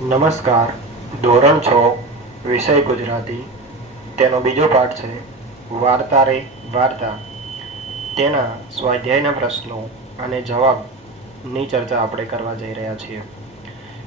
નમસ્કાર. ધોરણ છ, વિષય ગુજરાતી. તેનો બીજો પાઠ છે, વાર્તા રે વાર્તા. તેના સ્વાધ્યાયના પ્રશ્નો અને જવાબની ચર્ચા આપણે કરવા જઈ રહ્યા છીએ.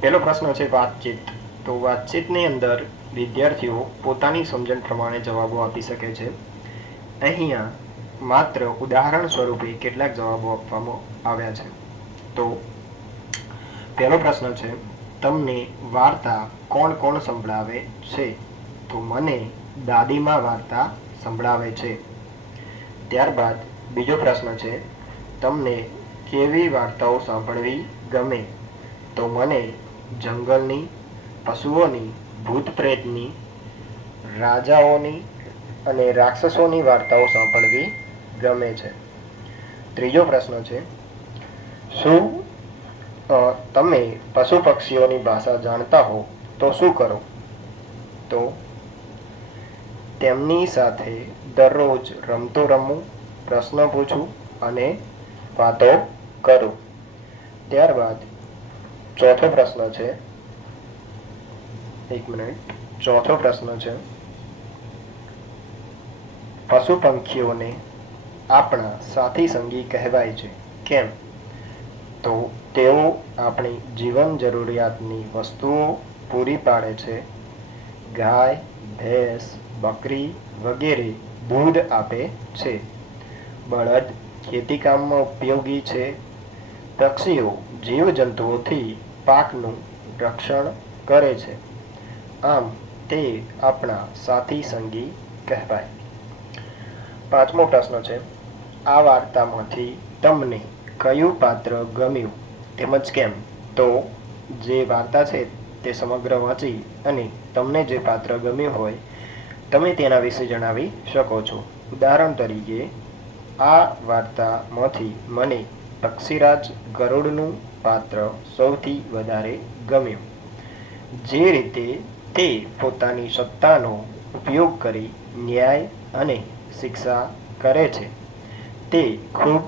પહેલો પ્રશ્ન છે વાતચીત. તો વાતચીતની અંદર વિદ્યાર્થીઓ પોતાની સમજણ પ્રમાણે જવાબો આપી શકે છે. અહીંયા માત્ર ઉદાહરણ સ્વરૂપે કેટલાક જવાબો આપવામાં આવ્યા છે. તો પહેલો પ્રશ્ન છે તમને વાર્તા કોણ કોણ સંભળાવે છે? તો મને દાદીમાં વાર્તા સંભળાવે છે. ત્યારબાદ બીજો પ્રશ્ન છે, તમને કેવી વાર્તાઓ સાંભળવી ગમે? તો મને જંગલની, પશુઓની, ભૂત પ્રેતની, રાજાઓની અને રાક્ષસોની વાર્તાઓ સાંભળવી ગમે છે. ત્રીજો પ્રશ્ન છે, શું તમે પશુ પક્ષીઓની ભાષા જાણતા હો, તો શું કરો? તો, તેમની સાથે દરરોજ રમતો રમું, પ્રશ્ન પૂછું અને વાતો કરું. ત્યારબાદ ચોથો પ્રશ્ન છે. એક મિનિટ. ચોથો પ્રશ્ન છે. પશુ પંખીઓને આપણા સાથી સંગી કહેવાય છે. કેમ? તો તેઓ આપણી જીવન જરૂરિયાતની વસ્તુઓ પૂરી પાડે છે. ગાય, ભેંસ, બકરી વગેરે દૂધ આપે છે. બળદ ખેતીકામમાં ઉપયોગી છે. પક્ષીઓ જીવજંતુઓથી પાકનું રક્ષણ કરે છે. આમ તે આપણા સાથી સંગી કહેવાય. પાંચમો પ્રશ્ન છે, આ વાર્તામાંથી તમને કયું પાત્ર ગમ્યું? તેમજ કેમ? તો જે વાર્તા છે તે સમગ્ર વાંચી અને તમને જે પાત્ર ગમ્યું હોય, તમે તેના વિશે જણાવી શકો છો. ઉદાહરણ તરીકે, આ વાર્તામાંથી મને પક્ષીરાજ ગરુડનું પાત્ર સૌથી વધારે ગમ્યું. જે રીતે તે પોતાની સત્તાનો ઉપયોગ કરી ન્યાય અને શિક્ષા કરે છે. તે ખૂબ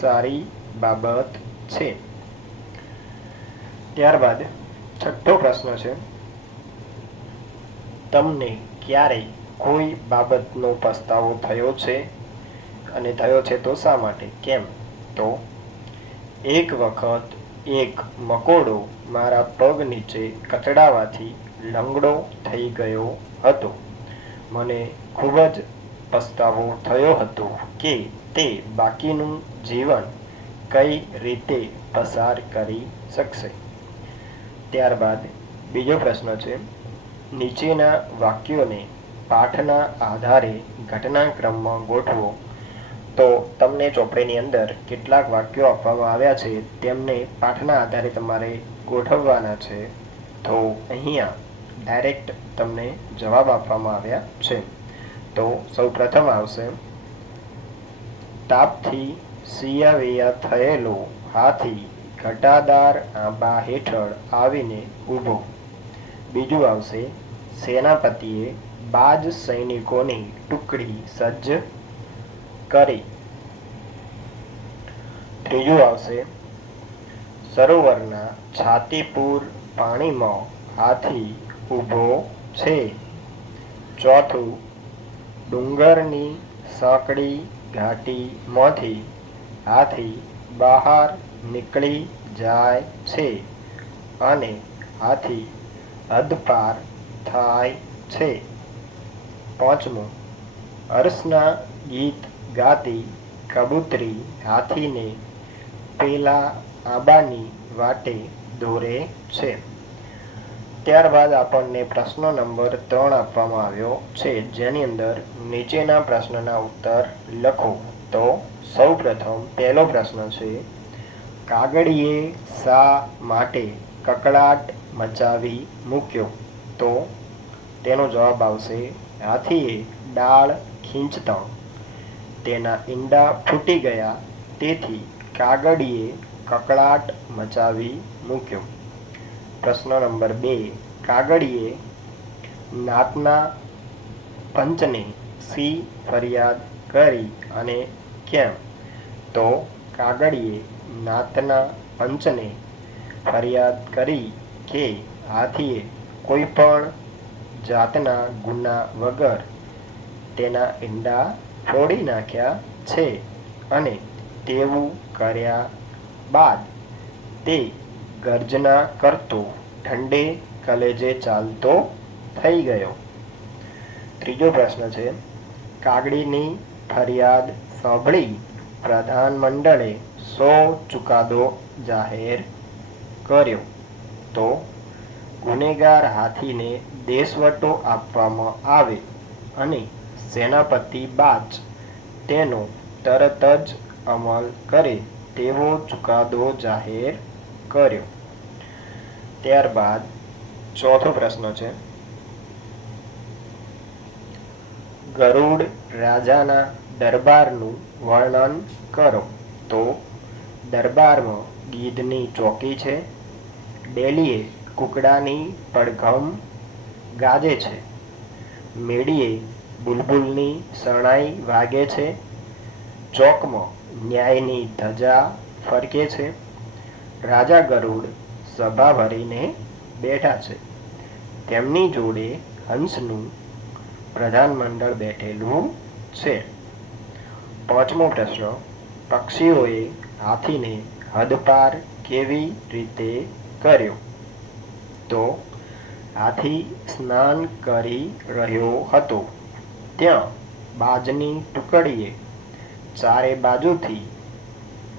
સારી બાબત છે. ત્યારબાદ છઠ્ઠો પ્રશ્ન છે, તમને ક્યારે કોઈ બાબતનો પસ્તાવો થયો છે? અને થયો છે તો શા માટે? કેમ? તો એક વખત એક મકોડો મારા પગ નીચે કચડાવાથી લંગડો થઈ ગયો હતો. મને ખૂબ જ પસ્તાવો થયો હતો કે તે બાકીનું જીવન કઈ રીતે પસાર કરી શકશે? ત્યારબાદ બીજો પ્રશ્ન છે, નીચેના વાક્યોને પાઠના આધારે ઘટનાક્રમમાં ગોઠવો. તો તમને ચોપડીની અંદર કેટલાક વાક્યો આપવામાં આવ્યા છે, તેમને પાઠના આધારે તમારે ગોઠવવાના છે. તો અહીંયા ડાયરેક્ટ તમને જવાબ આપવામાં આવ્યા છે. તો સૌ પ્રથમ આવશે, તાપથી સિયાવિયા થયેલો હાથી ઘટાદાર આંબા હેઠળ આવીને ઊભો. બીજું આવશે, સેનાપતિએ બાજ સૈનિકોની ટુકડી સજ્જ કરી. ત્રીજું આવશે, સરોવરના છાતીપુર પાણીમાં હાથી ઊભો છે. ચોથું, ડુંગરની સાંકડી ઘાટીમાંથી હાથી બહાર નીકળી જાય છે અને હાથી હદપાર થાય છે. પાંચમું હર્ષના ગીત ગાતી કબૂતરી હાથીને પેલા આંબાની વાટે દોરે છે. ત્યારબાદ આપણને પ્રશ્ન નંબર ત્રણ આપવામાં આવ્યો છે. જેની અંદર નીચેના પ્રશ્નના ઉત્તર લખો. તો સૌ પ્રથમ પહેલો પ્રશ્ન છે કાગડીએ શા માટે કકળાટ મચાવી મૂક્યો? તો તેનો જવાબ આવશે, હાથીએ ડાળ ખીંચતા. તેના ઈંડા ફૂટી ગયા, તેથી કાગડીએ કકળાટ મચાવી મૂક્યો. પ્રશ્ન નંબર બે કાગડીએ નાતના પંચને સી ફરિયાદ કરી અને કેમ? તો કાગડીએ નાતના પંચને ફરિયાદ કરી કે હાથીએ કોઈ પણ જાતના ગુના વગર તેના ઈંડા ફોડી નાખ્યા છે અને તેવું કર્યા બાદ તે ગર્જના કરતો ઠંડે કલેજે ચાલતો થઈ ગયો. ત્રીજો પ્રશ્ન છે કાગડીની ફરિયાદ સાંભળી પ્રધાનમંડળે સો ચુકાદો જાહેર કર્યો. તો ગુનેગાર હાથીને દેશવટો આપવામાં આવે અને સેનાપતિ બાચ તેનો તરત જ અમલ કરે તેવો ચુકાદો જાહેર કર્યો. ત્યારબાદ ચોથો પ્રશ્ન છે ગરુડ રાજાના દરબારનું વર્ણન કરો. તો, દરબારમાં ગીધની ચોકી છે, ડેલીએ કુકડાની પડઘમ ગાજે છે મેડીએ બુલબુલની શરણાઈ વાગે છે, ચોકમાં ન્યાયની ધજા ફરકે છે, રાજા ગરુડ સભા ભરીને બેઠા છે. તેમની જોડે હંસનું પ્રધાનમંડળ બેઠેલું છે. પાંચમો પ્રશ્ન, પક્ષીઓએ હાથીને હદપાર કેવી રીતે કર્યો? તો, હાથી સ્નાન કરી રહ્યો હતો. ત્યાં બાજની ટુકડીએ ચારે બાજુથી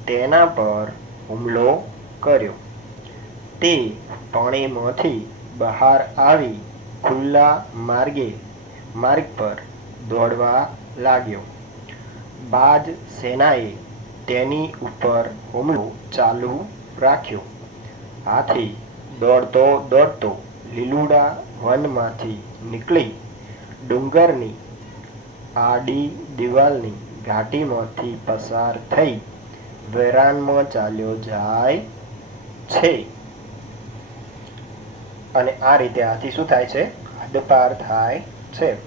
તેના પર હુમલો કર્યો. તે પાણીમાંથી બહાર આવી ખુલ્લા માર્ગે માર્ગ પર દોડવા લાગ્યો. બાજ સેનાએ તેની ઉપર હુમલો ચાલુ રાખ્યો. હાથી દોડતો દોડતો લીલુડા વનમાંથી નીકળી ડુંગરની આડી દિવાલની ઘાટીમાંથી પસાર થઈ વેરાનમાં ચાલ્યો જાય છે. અને આ રીતે હાથી શું થાય છે? હદપાર થાય છે.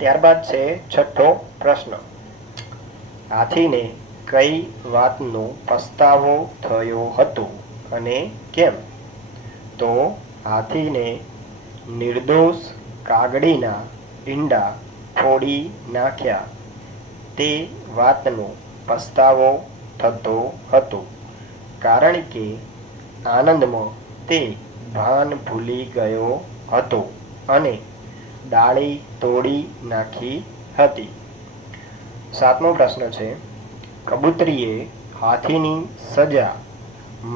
ત્યારબાદ છે છઠ્ઠો પ્રશ્ન. હાથીને કઈ વાતનો પસ્તાવો થયો હતો અને કેમ? તો હાથીને નિર્દોષ કાગડીના ઈંડા ફોડી નાખ્યા. તે વાતનો પસ્તાવો થતો હતો. કારણ કે આનંદમાં તે ભાન ભૂલી ગયો હતો અને ડાળી, તોડી નાખી હતી. સાતમો પ્રશ્ન છે, કબૂતરીએ હાથીની સજા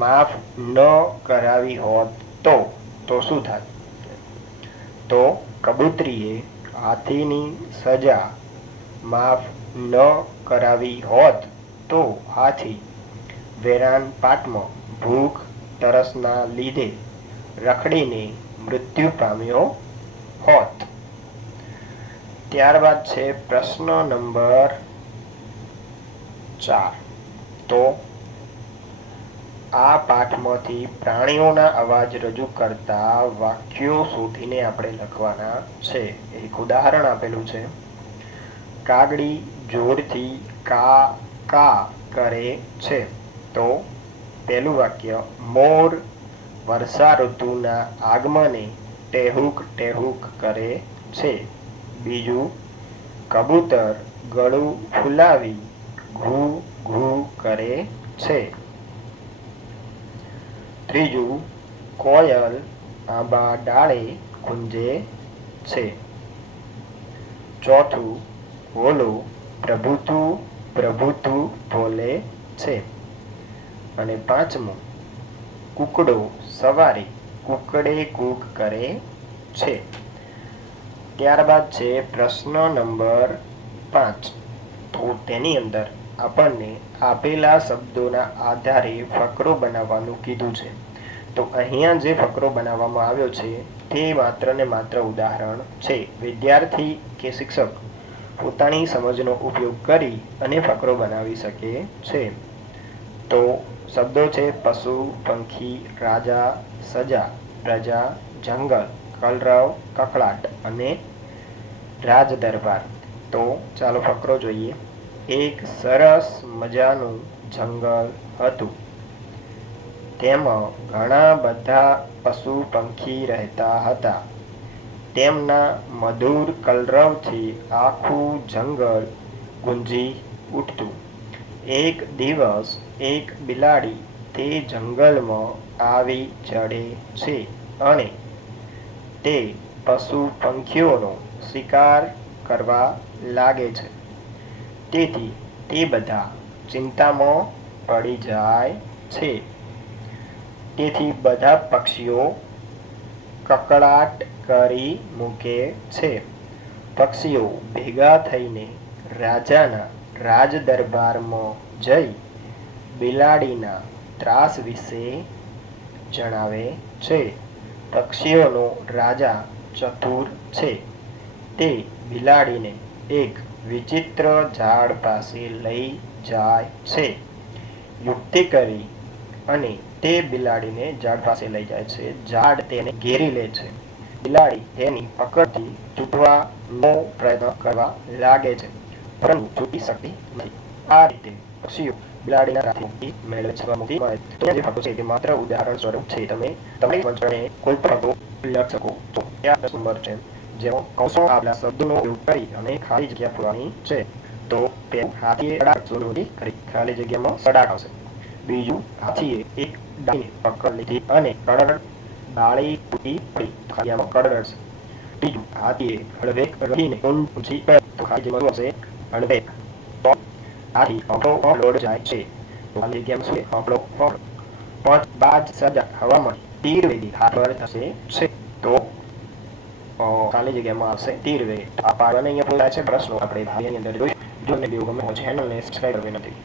માફ ન કરાવી હોત તો તો શું થાત તો કબૂતરીએ હાથીની સજા માફ ન કરાવી હોત તો હાથી વેરાન પાટમાં ભૂખ તરસના લીધે રખડીને મૃત્યુ પામ્યો હોત. ત્યારબાદ છે પ્રશ્ન નંબર ચાર. તો આ પાઠમાંથી પ્રાણીઓના અવાજ રજૂ કરતા વાક્યો શોધીને આપણે લખવાના છે. એક ઉદાહરણ આપેલું છે. કાગડી જોરથી કા કા કરે છે. તો પહેલું વાક્ય, મોર વર્ષા ઋતુના આગમને ટેહુક ટેહુક કરે છે. બીજું કબૂતર ગળું ફુલાવી ઘૂ ઘૂ કરે છે. ત્રીજું કોયલ આંબા ડાળે ગુંજે છે. ચોથું હોલો પ્રભુતુ પ્રભુતુ બોલે છે. અને પાંચમું કુકડો સવારે કુકડે કૂક કરે છે. ત્યારબાદ છે પ્રશ્ન નંબર પાંચ. તો તેની અંદર આપણને આપેલા શબ્દોના આધારે ફકરો બનાવવાનું કીધું છે. તો અહીંયા જે ફકરો બનાવવામાં આવ્યો છે, તે માત્ર ને માત્ર ઉદાહરણ છે. વિદ્યાર્થી કે શિક્ષક પોતાની સમજનો ઉપયોગ કરી અને ફકરો બનાવી શકે છે. તો શબ્દો છે પશુ, પંખી, રાજા, સજા, પ્રજા, જંગલ. કલરવ, કકળાટ અને રાજ દરબાર તો ચાલો ફકરો જોઈએ. એક સરસ મજાનું જંગલ હતું. તેમાં ઘણા બધા પશુ પંખી રહેતા હતા. તેમના મધુર કલરવથી આખું જંગલ ગુંજી ઉઠતું. એક દિવસ એક બિલાડી તે જંગલમાં આવી ચડે છે અને તે પશુ પંખીઓનો શિકાર કરવા લાગે છે. તેથી તે બધા ચિંતામાં પડી જાય છે. તેથી બધા પક્ષીઓ કકળાટ કરી મૂકે છે. પક્ષીઓ ભેગા થઈને રાજાના રાજ દરબારમાં જઈ બિલાડીના ત્રાસ વિશે જણાવે છે. પક્ષીઓનો રાજા ચતુર છે. તે બિલાડીને એક વિચિત્ર ઝાડ પાસે લઈ જાય છે. યુક્તિ કરી અને તે બિલાડીને ઝાડ પાસે લઈ જાય છે. ઝાડ તેને ઘેરી લે છે. બિલાડી તેની પકડથી છૂટવાનો પ્રયત્ન કરવા લાગે છે, પરંતુ છૂટી શકતી નથી. આ રીતે પક્ષીઓ બિલાડીના હાથથી મુક્તિ મેળવે છે મુક્તિ મળે તો જે ભાગો છે તે માત્ર ઉદાહરણ સ્વરૂપ છે. તમે તમારી વંચાણે કોઈ પણ ભાગો લખ શકો તો દસ નંબર છે. જેમાં કૌશો આપેલા શબ્દોનો ઉપયોગ કરી અને ખાલી જગ્યા પૂરવાની છે, તો પેલું હાથીએ સડાક શોધવી કરી ખાલી જગ્યામાં સડાક આવશે. બીજું, હાથીએ એક ડાઈને પકડ લીધી અને કડડ ડાળી તૂટી પડી ખાલીમાં કડડ છે ત્રીજું, હાથીએ હળવેક રહીને ઊંચી પહેર તો ખાલી જગ્યામાં હશે હળવેક. હાથી હંફળો લોડ જાય છે. તો ખાલી જગ્યામાં શું હંફળો પાંચ બાદ સજા હવામાં તીર વેગી હાથ વડે થશે. છે. તો ખાલી જગ્યામાં આવશે તીર વેગી આ પાડવાને અહીંયા પૂછાય છે પ્રશ્નો. આપણે ભાગની અંદર જોઈશું જો ને વીડિયો ગમે હોય ચેનલને સબસ્ક્રાઈબ કરવી નથી.